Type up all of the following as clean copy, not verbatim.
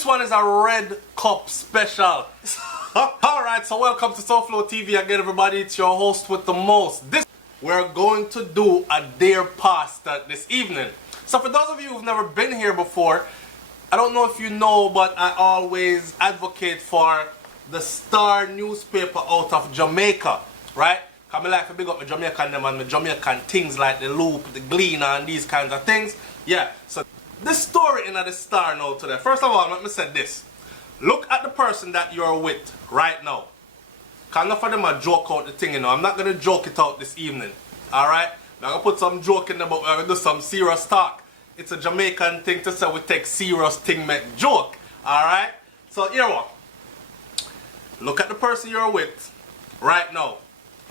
This one is a red cup special. Alright, so welcome to SouFLoTV again, everybody. It's your host with the most. We're going to do a Dear Pastor this evening. So for those of you who've never been here before, I don't know if you know, but I always advocate for the Star newspaper out of Jamaica, right? Because I like to big up my Jamaican them and my Jamaican things like the Loop, the Gleaner and these kinds of things. Yeah, so this story in the Star now today. First of all, let me say this. Look at the person that you're with right now. Because enough of them are joke out the thing, you know. I'm not going to joke it out this evening. Alright? I'm going to put some joke in there, but we're going to do some serious talk. It's a Jamaican thing to say we take serious thing make joke. Alright? So here what? Look at the person you're with right now.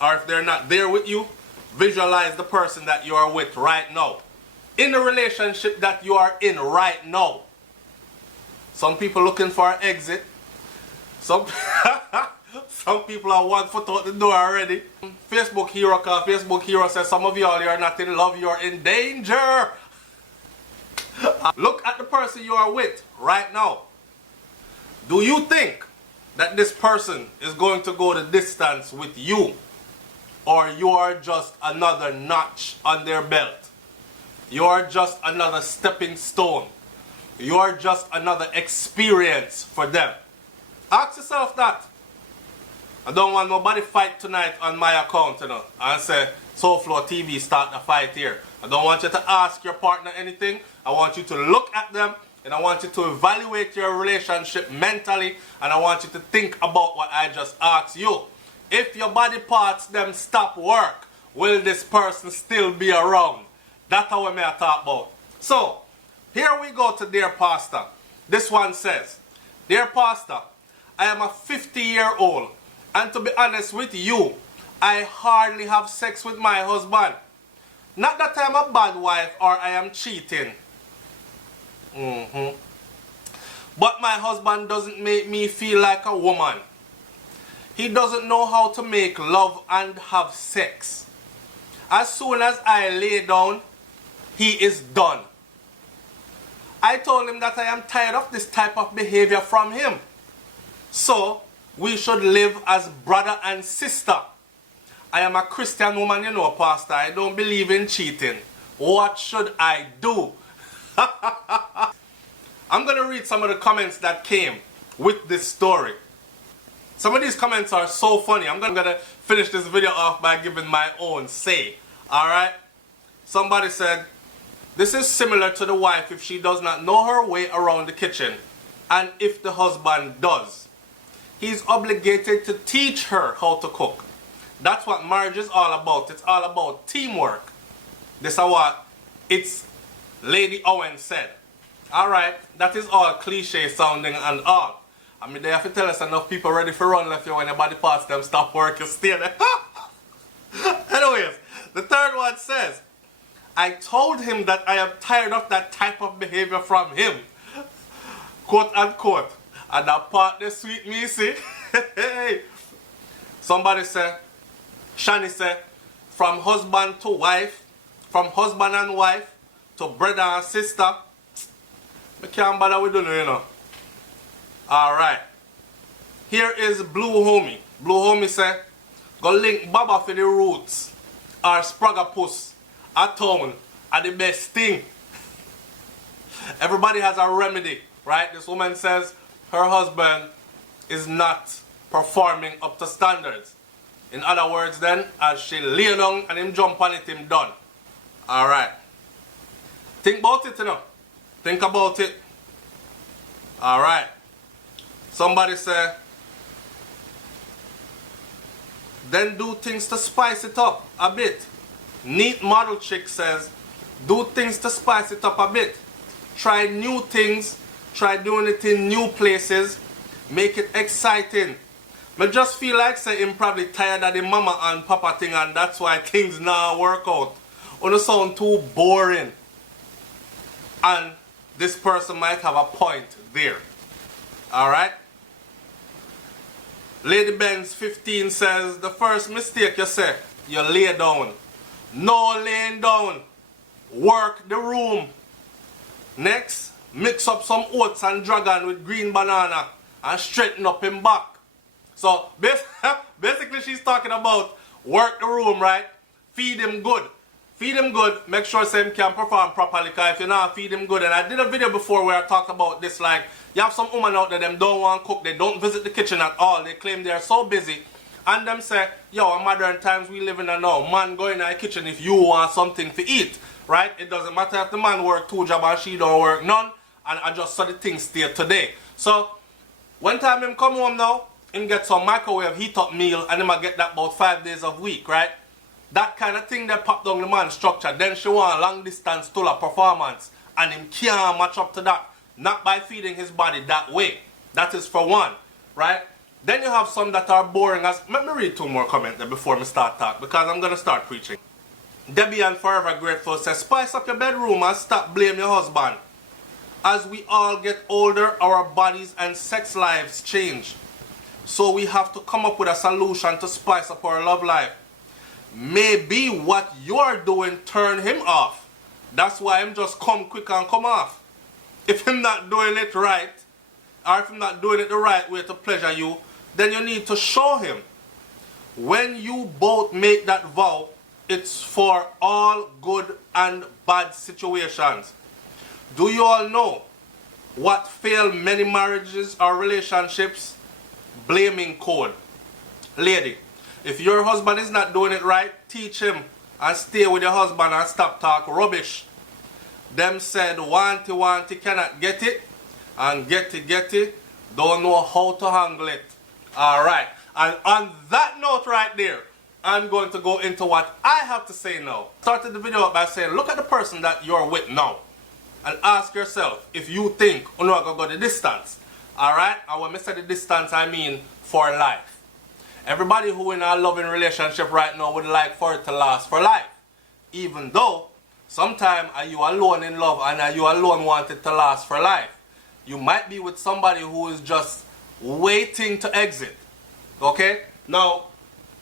Or if they're not there with you, visualize the person that you are with right now. In the relationship that you are in right now. Some people looking for an exit. Some people are 1 foot out the door already. Facebook hero, cause Facebook hero says some of y'all are not in love, you're in danger. Look at the person you are with right now. Do you think that this person is going to go the distance with you? Or you are just another notch on their belt? You are just another stepping stone? You are just another experience for them? Ask yourself that. I don't want nobody fight tonight on my account, you know, and say, SouFLoTV start the fight here. I don't want you to ask your partner anything. I want you to look at them and I want you to evaluate your relationship mentally, and I want you to think about what I just asked you. If your body parts them stop work, will this person still be around? That's what I talk about. So, here we go to Dear Pastor. This one says, Dear Pastor, I am a 50-year-old, and to be honest with you, I hardly have sex with my husband. Not that I am a bad wife or I am cheating. But my husband doesn't make me feel like a woman. He doesn't know how to make love and have sex. As soon as I lay down, he is done. I told him that I am tired of this type of behavior from him. So, we should live as brother and sister. I am a Christian woman, you know, Pastor. I don't believe in cheating. What should I do? I'm going to read some of the comments that came with this story. Some of these comments are so funny. I'm going to finish this video off by giving my own say. Alright? Somebody said, this is similar to the wife if she does not know her way around the kitchen. And if the husband does, he's obligated to teach her how to cook. That's what marriage is all about. It's all about teamwork. This is what it's Lady Owen said. Alright, that is all cliche sounding and all. I mean, they have to tell us enough people ready for run left you when your body parts them stop working, stay there. Anyways, the third one says, I told him that I am tired of that type of behavior from him. Quote unquote. And that part they sweet me, see? Somebody say, Shani say, from husband to wife, from husband and wife to brother and sister, I can't bother with you, you know. Alright. Here is Blue Homie. Blue Homie say, go link Baba for the roots. Or Spraggapus. A town. Are the best thing. Everybody has a remedy, right? This woman says her husband is not performing up to standards. In other words then, as she lay down and him jump on it, him done. Alright. Think about it, you know. Think about it. Alright. Somebody say, then do things to spice it up a bit. Neat Model Chick says, do things to spice it up a bit. Try new things. Try doing it in new places. Make it exciting. I just feel like say him probably tired of the mama and papa thing, and that's why things now work out. Or it sound too boring. And this person might have a point there. Alright? Lady Benz 15 says, the first mistake you say, you lay down. No laying down. Work the room. Next, mix up some oats and dragon with green banana and straighten up him back. So basically she's talking about work the room, right? Feed him good. Feed him good, make sure Sam can perform properly, because if you not feed him good, and I did a video before where I talked about this, like, you have some women out there, them don't want to cook, they don't visit the kitchen at all, they claim they are so busy, and them say, yo, in modern times we live in now, man go in the kitchen if you want something to eat, right? It doesn't matter if the man work 2 jobs and she don't work none, and I just saw the thing stay today. So, one time him come home now, him get some microwave heat up meal, and him I get that about 5 days of week, right? That kind of thing that pop down the man's structure. Then she want long distance to a performance. And him can't match up to that. Not by feeding his body that way. That is for one. Right? Then you have some that are boring. Let me read 2 more comments there before me start talk. Because I'm going to start preaching. Debbie and Forever Grateful says, spice up your bedroom and stop blaming your husband. As we all get older, our bodies and sex lives change. So we have to come up with a solution to spice up our love life. Maybe what you're doing turn him off. That's why him just come quick and come off. If him not doing it right, or if him not doing it the right way to pleasure you, then you need to show him. When you both make that vow, it's for all good and bad situations. Do you all know what failed many marriages or relationships? Blaming code. Lady, if your husband is not doing it right, teach him and stay with your husband and stop talk rubbish. Them said wanty cannot get it, and get it don't know how to handle it. Alright, and on that note right there, I'm going to go into what I have to say now. Started the video by saying, look at the person that you're with now and ask yourself if you think you're not going to go the distance. Alright, and when I say the distance, I mean for life. Everybody who in a loving relationship right now would like for it to last for life. Even though, sometimes are you alone in love and are you alone want it to last for life. You might be with somebody who is just waiting to exit. Okay? Now,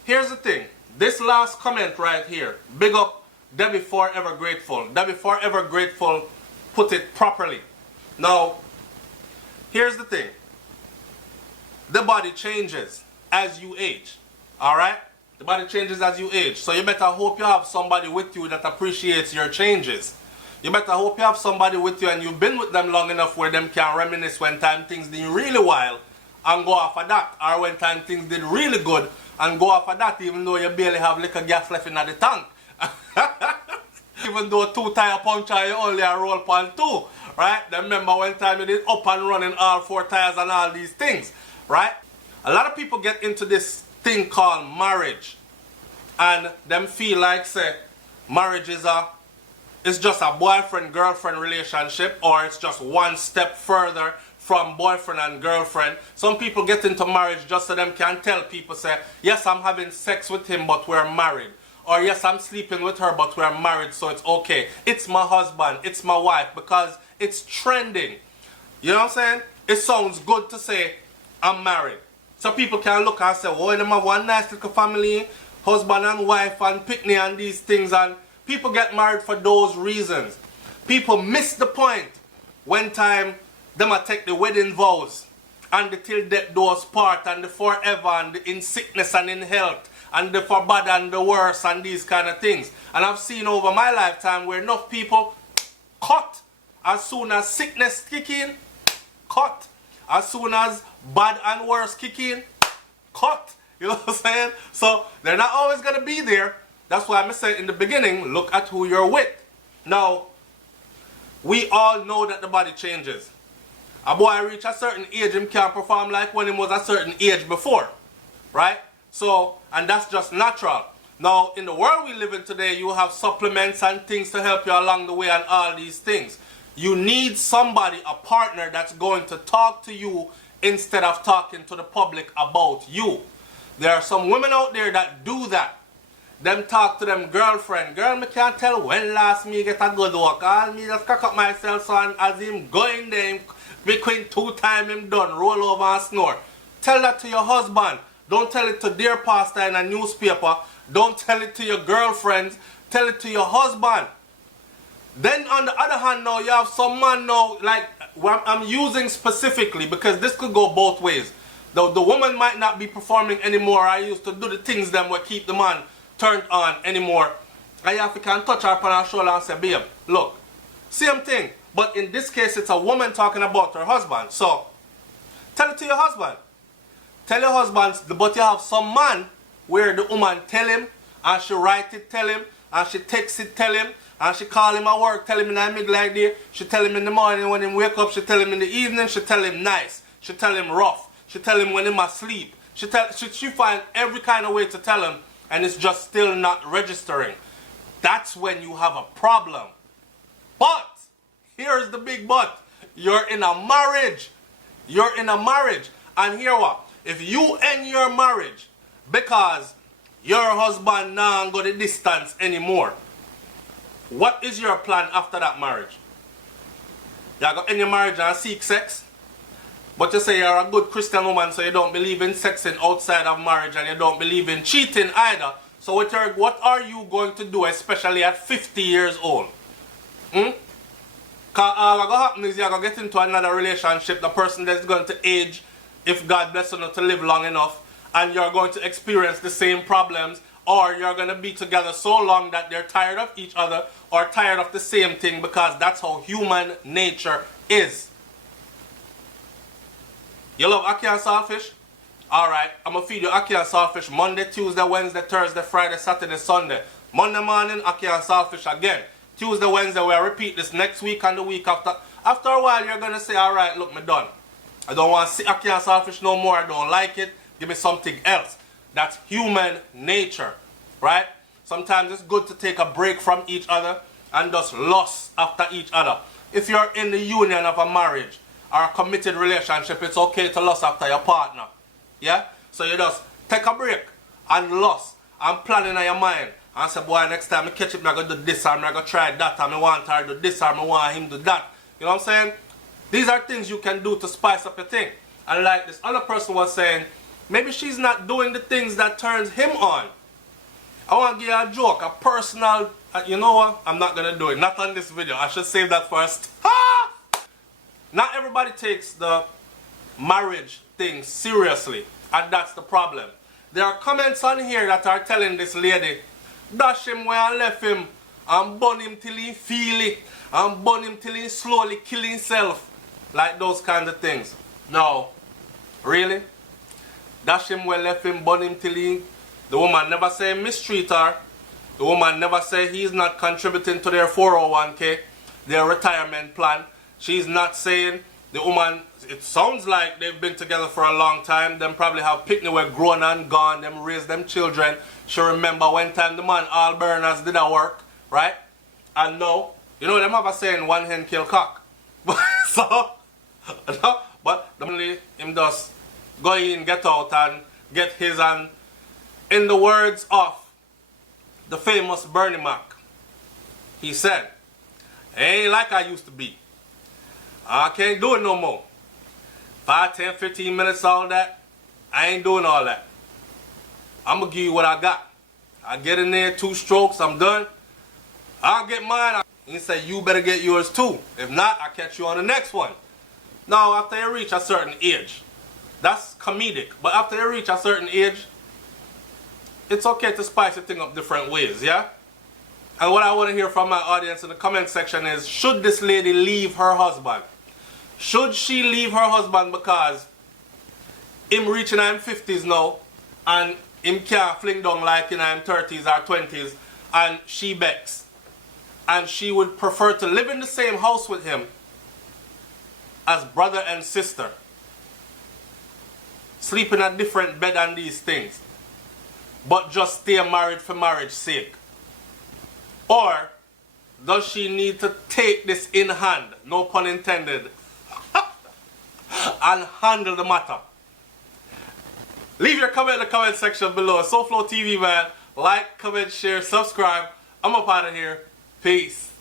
here's the thing. This last comment right here, big up Debbie Forever Grateful. Debbie Forever Grateful put it properly. Now, here's the thing. The body changes as you age. Alright? The body changes as you age. So you better hope you have somebody with you that appreciates your changes. You better hope you have somebody with you and you've been with them long enough where them can reminisce when time things did really wild and go off of that. Or when time things did really good and go off of that even though you barely have little gas left in the tank. Even though 2 tire puncture you only roll upon 2. Right? Then remember one time you did up and running all 4 tires and all these things. Right? A lot of people get into this thing called marriage and them feel like say marriage is it's just a boyfriend-girlfriend relationship, or it's just one step further from boyfriend and girlfriend. Some people get into marriage just so them can tell people say, yes, I'm having sex with him but we're married, or yes, I'm sleeping with her but we're married so it's okay. It's my husband, it's my wife, because it's trending. You know what I'm saying? It sounds good to say I'm married. So people can look and say, oh, them have one nice little family, husband and wife and picnic and these things, and people get married for those reasons. People miss the point when time them a take the wedding vows and the till death do us part and the forever and the in sickness and in health and the for bad and the worse and these kind of things. And I've seen over my lifetime where enough people cut as soon as sickness kick in, cut. As soon as bad and worse kick in, cut. You know what I'm saying? So they're not always going to be there. That's why I said in the beginning, look at who you're with. Now, we all know that the body changes. A boy reach a certain age, him can't perform like when he was a certain age before. Right? So, and that's just natural. Now, in the world we live in today, you have supplements and things to help you along the way and all these things. You need somebody, a partner that's going to talk to you instead of talking to the public about you. There are some women out there that do that. Them talk to them girlfriend. Girl, me can't tell when last me get a good walk. All me just cock up myself so and as him going there, between 2 times him done, roll over and snore. Tell that to your husband. Don't tell it to dear pastor in a newspaper. Don't tell it to your girlfriends. Tell it to your husband. Then on the other hand now, you have some man now, like I'm using specifically because this could go both ways. The woman might not be performing anymore. I used to do the things that would keep the man turned on anymore. And you have to can touch her upon her shoulder and say, babe, look, same thing. But in this case, it's a woman talking about her husband. So, tell it to your husband. Tell your husband, but you have some man where the woman tell him, and she write it, tell him, and she text it, tell him, and she call him at work, tell him in the middle like day, she tell him in the morning when he wake up, she tell him in the evening, she tell him nice, she tell him rough. She tell him when he must sleep. She find every kind of way to tell him, and it's just still not registering. That's when you have a problem. But here's the big but. You're in a marriage. You're in a marriage. And here what? If you end your marriage because your husband now go the distance anymore, what is your plan after that marriage? You're going to end your marriage and seek sex? But you say you're a good Christian woman, so you don't believe in sexing outside of marriage and you don't believe in cheating either. So what are you going to do, especially at 50 years old? Because all that's going to happen is you're going to get into another relationship, the person that's going to age, if God bless you not to live long enough, and you're going to experience the same problems, or you're going to be together so long that they're tired of each other or tired of the same thing, because that's how human nature is. You love ackee and saltfish? Alright, I'm going to feed you ackee and saltfish Monday, Tuesday, Wednesday, Thursday, Friday, Saturday, Sunday. Monday morning, ackee and saltfish again. Tuesday, Wednesday, we'll repeat this next week and the week after. After a while, you're going to say, alright, look, me done. I don't want to see ackee and saltfish no more. I don't like it. Give me something else. That's human nature, right? Sometimes it's good to take a break from each other and just lust after each other. If you're in the union of a marriage, or a committed relationship, it's okay to lust after your partner. Yeah? So you just take a break and lust and plan in your mind and say, boy, next time I catch it, I'm going to do this, or I'm going to try that, and I want her to do this, or I want him to do that. You know what I'm saying? These are things you can do to spice up your thing. And like this other person was saying, maybe she's not doing the things that turns him on. I want to give you a joke, a personal, you know what? I'm not going to do it. Not on this video. I should save that first. Not everybody takes the marriage thing seriously, and that's the problem. There are comments on here that are telling this lady, dash him where I left him, and burn him till he feel it, and burn him till he slowly kill himself. Like those kind of things. No. Really? Dash him where I left him, burn him till he... The woman never say mistreat her. The woman never say he's not contributing to their 401k, their retirement plan. She's not saying the woman, it sounds like they've been together for a long time. Them probably have picnic were grown and gone. Them raised them children. She remember when time the man all burners did her work, right? And no, you know them have a saying, one hen kill cock. So, but only him just go in, get out and get his, and in the words of the famous Bernie Mac, he said, ain't like I used to be. I can't do it no more. 5, 10, 15 minutes, all that. I ain't doing all that. I'm going to give you what I got. I get in there, 2 strokes, I'm done. I'll get mine. He say, you better get yours too. If not, I'll catch you on the next one. Now, after you reach a certain age, that's comedic. But after you reach a certain age, it's okay to spice the thing up different ways, yeah? And what I want to hear from my audience in the comment section is, should this lady leave her husband? Should she leave her husband because him reaching him 50s now and him can't fling down like in him 30s or 20s and she begs? And she would prefer to live in the same house with him as brother and sister, sleep in a different bed and these things, but just stay married for marriage's sake? Or does she need to take this in hand, no pun intended, and handle the matter? Leave your comment in the comment section below. SouFLoTV, man. Like, comment, share, subscribe. I'm up out of here. Peace.